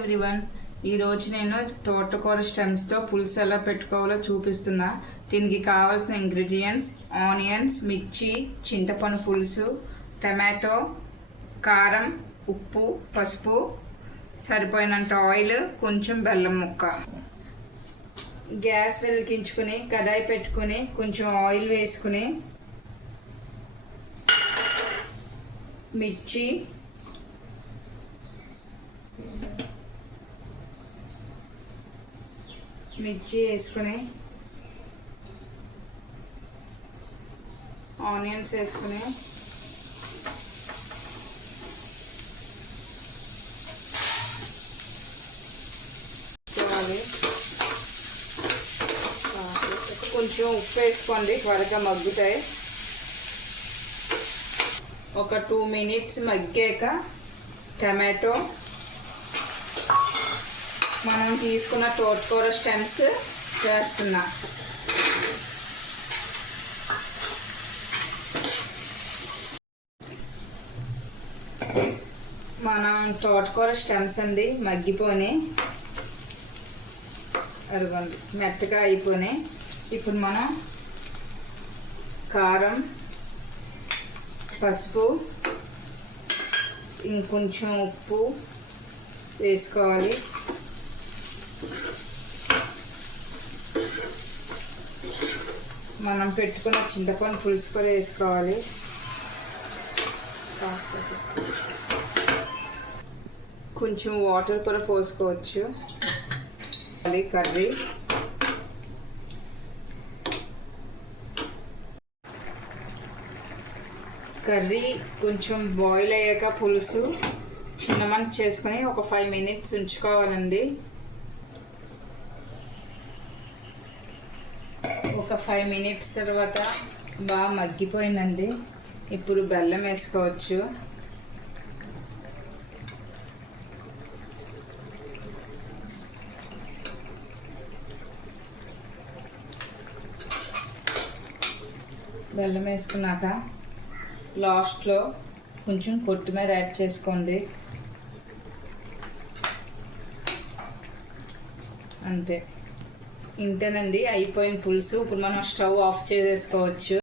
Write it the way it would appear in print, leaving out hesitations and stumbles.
Everyone, ఈరోజు నేను తోటకూర స్టెమ్స్తో పులుసు ఎలా పెట్టుకోవాలో చూపిస్తున్నా. దీనికి కావాల్సిన ఇంగ్రీడియంట్స్: ఆనియన్స్, మిర్చి, చింతపండు పులుసు, టమాటో, కారం, ఉప్పు, పసుపు, సరిపోయినంత ఆయిల్, కొంచెం బెల్లం ముక్క. గ్యాస్ వెలిగించుకుని కడాయి పెట్టుకుని కొంచెం ఆయిల్ వేసుకుని మిర్చి, వేసుకుని ఆనియన్స్ వేసుకుని కొంచెం ఉప్పు వేసుకోండి, త్వరగా మగ్గుతాయి. ఒక 2 minutes మగ్గాక టమాటో, మనం తీసుకున్న తోటకూర స్టెమ్స్ వేస్తున్నా. మనం తోటకూర స్టెమ్స్ అండి మగ్గిపోయి అరగండి మెత్తగా అయిపోయి. ఇప్పుడు మనం కారం, పసుపు, ఇంకొంచెం ఉప్పు వేసుకోవాలి. మనం పెట్టుకున్న చింతపండు పులుసు కూడా వేసుకోవాలి. కొంచెం వాటర్ కూడా పోసుకోవచ్చు. కర్రీ కొంచెం బాయిల్ అయ్యాక పులుసు చిన్నమంట చేసుకుని ఒక 5 minutes ఉంచుకోవాలండి. ఒక 5 minutes తర్వాత బాగా మగ్గిపోయిందండి. ఇప్పుడు బెల్లం వేసుకోవచ్చు. బెల్లం వేసుకున్నాక లాస్ట్లో కొంచెం కొత్తిమీర యాడ్ చేసుకోండి. అంతే, ఇంతేనండి, అయిపోయిన పులుసు. ఇప్పుడు మనం స్టవ్ ఆఫ్ చేసేసుకోవచ్చు.